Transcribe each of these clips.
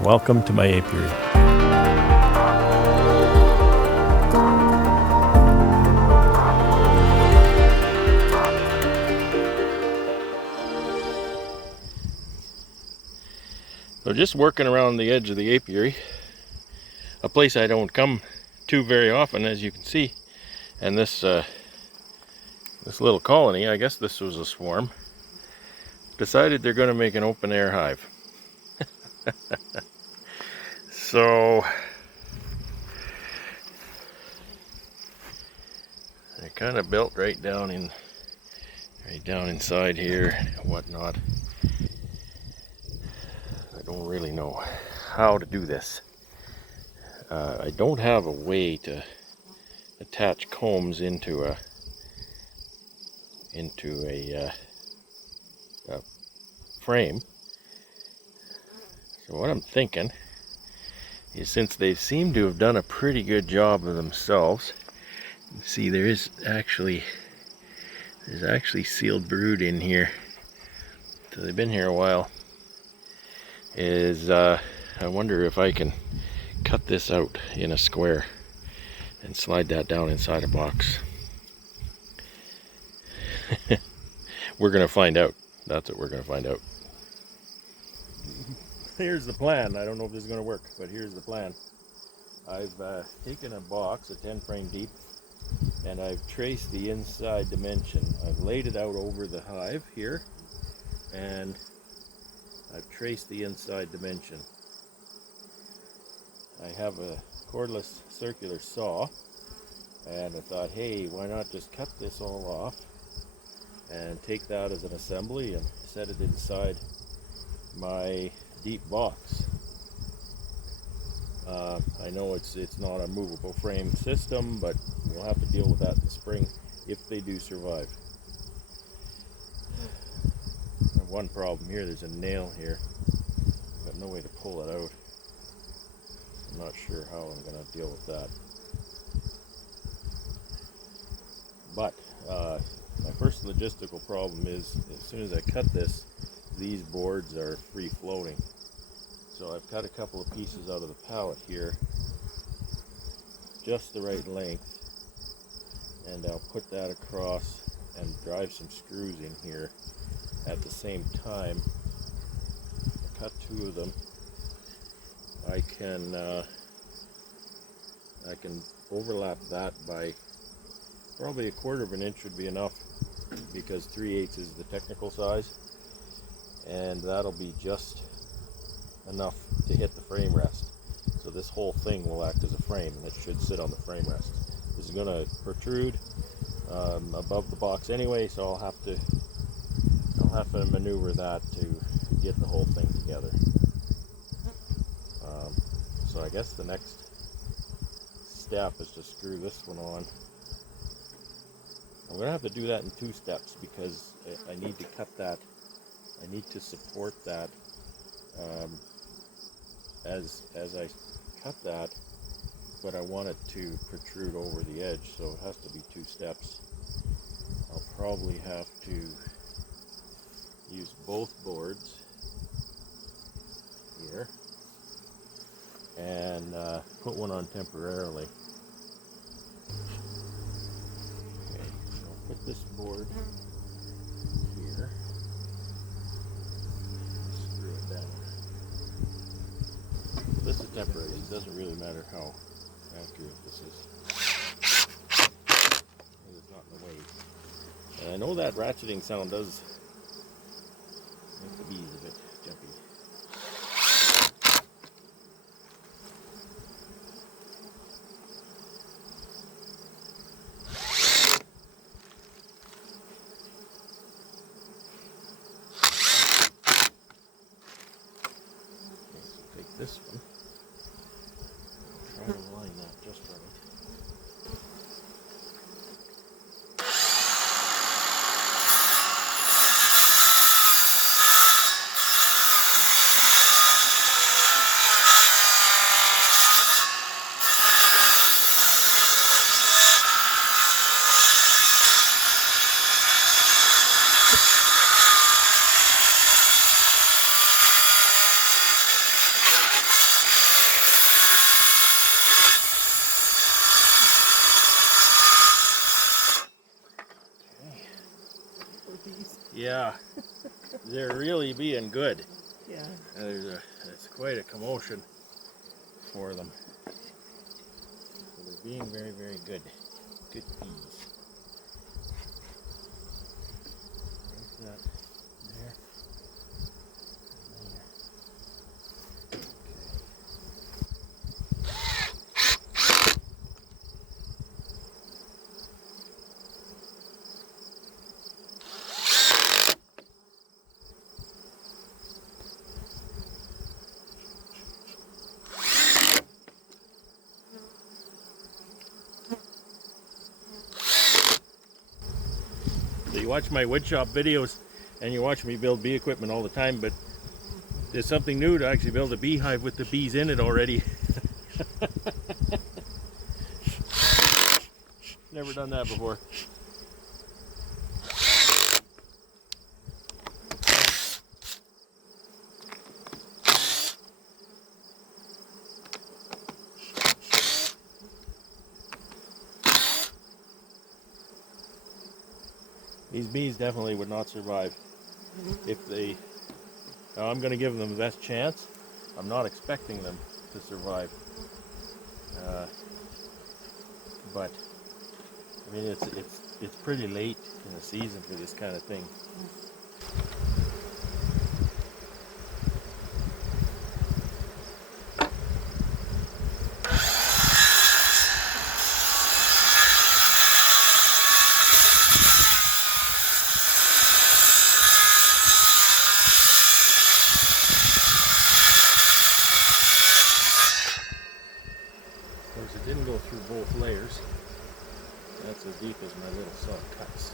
Welcome to my apiary. So just working around the edge of the apiary, a place I don't come to very often, as you can see. And this little colony, I guess this was a swarm, decided they're going to make an open air hive. So they're kind of built right down inside here and whatnot. I don't really know how to do this. I don't have a way to attach combs into a frame. So what I'm thinking is, since they seem to have done a pretty good job of themselves, you see there's actually sealed brood in here. So they've been here a while. I wonder if I can cut this out in a square and slide that down inside a box. We're gonna find out. That's what we're gonna find out. Here's the plan. I don't know if this is gonna work, but here's the plan. I've taken a box, a 10 frame deep, and I've traced the inside dimension. I've laid it out over the hive here, and I've traced the inside dimension. I have a cordless circular saw, and I thought, hey, why not just cut this all off and take that as an assembly and set it inside my deep box. I know it's not a movable frame system, but we'll have to deal with that in the spring if they do survive. I have one problem here. There's a nail here. I've got no way to pull it out. I'm not sure how I'm going to deal with that. But my first logistical problem is, as soon as I cut this, these boards are free floating. So I've cut a couple of pieces out of the pallet here, just the right length, and I'll put that across and drive some screws in here at the same time. I cut two of them. I can overlap that by probably 1/4 of an inch would be enough, because 3/8 is the technical size, and that'll be just enough to hit the frame rest. So this whole thing will act as a frame, and it should sit on the frame rest. This is going to protrude above the box anyway, so I'll have to maneuver that to get the whole thing together. So I guess the next step is to screw this one on. I'm going to have to do that in 2 steps, because I need to cut that. I need to support that as I cut that, but I want it to protrude over the edge, so it has to be 2 steps. I'll probably have to use both boards here and put one on temporarily. Okay, so I'll put this board here, screw it down. So this is temporary. It doesn't really matter how accurate this is, because it's not in the way. And I know that ratcheting sound does make the bees a bit jumpy. Okay, so take this one. Try to line that just right. Yeah, they're really being good. Yeah. It's quite a commotion for them. So they're being very, very good. Good bees. There's that there. And there. So you watch my woodshop videos and you watch me build bee equipment all the time, but there's something new to actually build a beehive with the bees in it already. Never done that before. These bees definitely would not survive if they... Now I'm going to give them the best chance. I'm not expecting them to survive. But I mean, it's pretty late in the season for this kind of thing. Of course, it didn't go through both layers. That's as deep as my little saw cuts.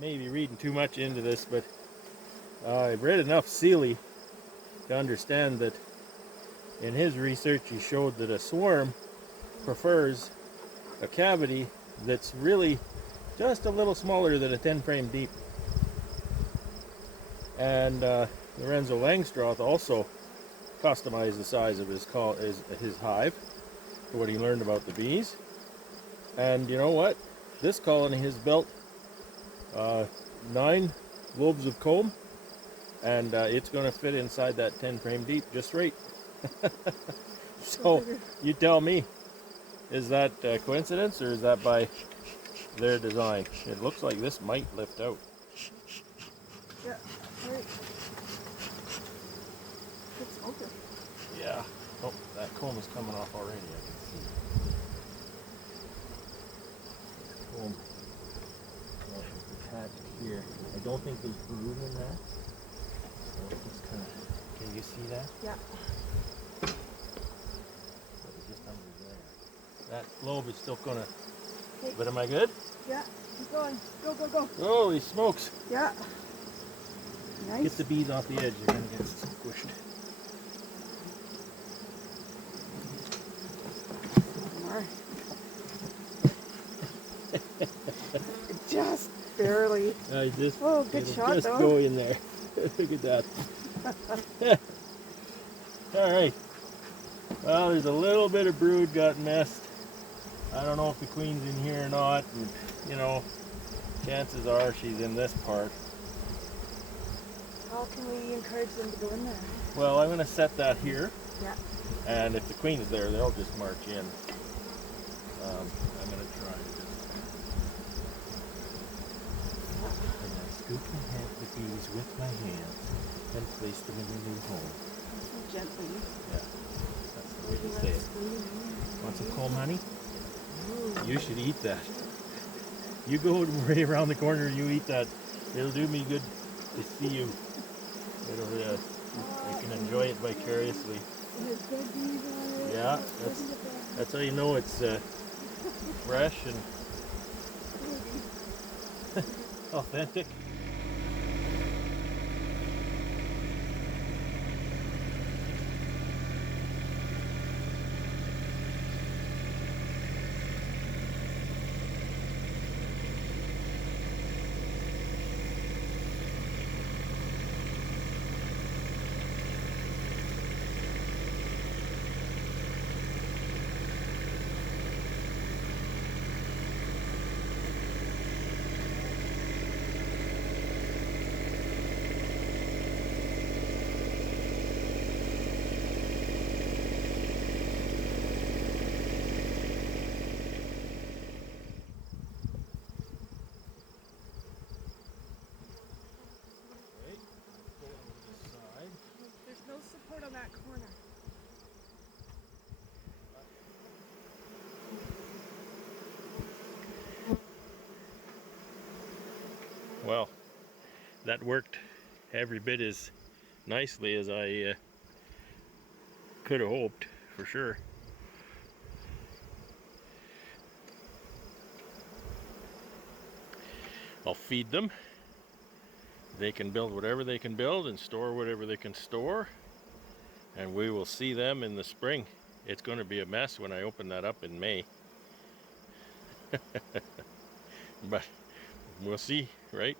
may be reading too much into this, but I've read enough Seeley to understand that in his research he showed that a swarm prefers a cavity that's really just a little smaller than a 10 frame deep. And Lorenzo Langstroth also customized the size of his hive for what he learned about the bees. And you know what? This colony has built 9 lobes of comb, and it's going to fit inside that 10 frame deep just right. So you tell me, is that coincidence or is that by their design? It looks like this might lift out. Yeah, right. It's open. Yeah. Oh, that comb is coming off already, I can see. Comb is attached here. I don't think there's brood in that. So it's kind of, can you see that? Yeah. So it's just under there. That lobe is still gonna, Hey. but am I good? Yeah, keep going. Go, go, go. Holy smokes. Yeah. Nice. Get the bees off the edge, they're gonna get squished. More. Just barely. I just, Oh, good shot, just though. go in there. Look at that. All right. Well, there's a little bit of brood got messed. I don't know if the queen's in here or not. And, you know, chances are she's in this part. How can we encourage them to go in there? Well, I'm going to set that here. Yeah. And if the queen is there, they'll just march in. I'm going to try to just... And I scoop the bees with my hands and place them in their new home. So gently. Yeah, that's the way to say it. Want some comb, honey? Ooh. You should eat that. You go right around the corner, you eat that. It'll do me good to see you. I can enjoy it vicariously. Yeah, that's how you know it's fresh and authentic. There's no support on that corner. Well, that worked every bit as nicely as I could have hoped, for sure. I'll feed them. They can build whatever they can build and store whatever they can store. And we will see them in the spring. It's going to be a mess when I open that up in May. But we'll see, right?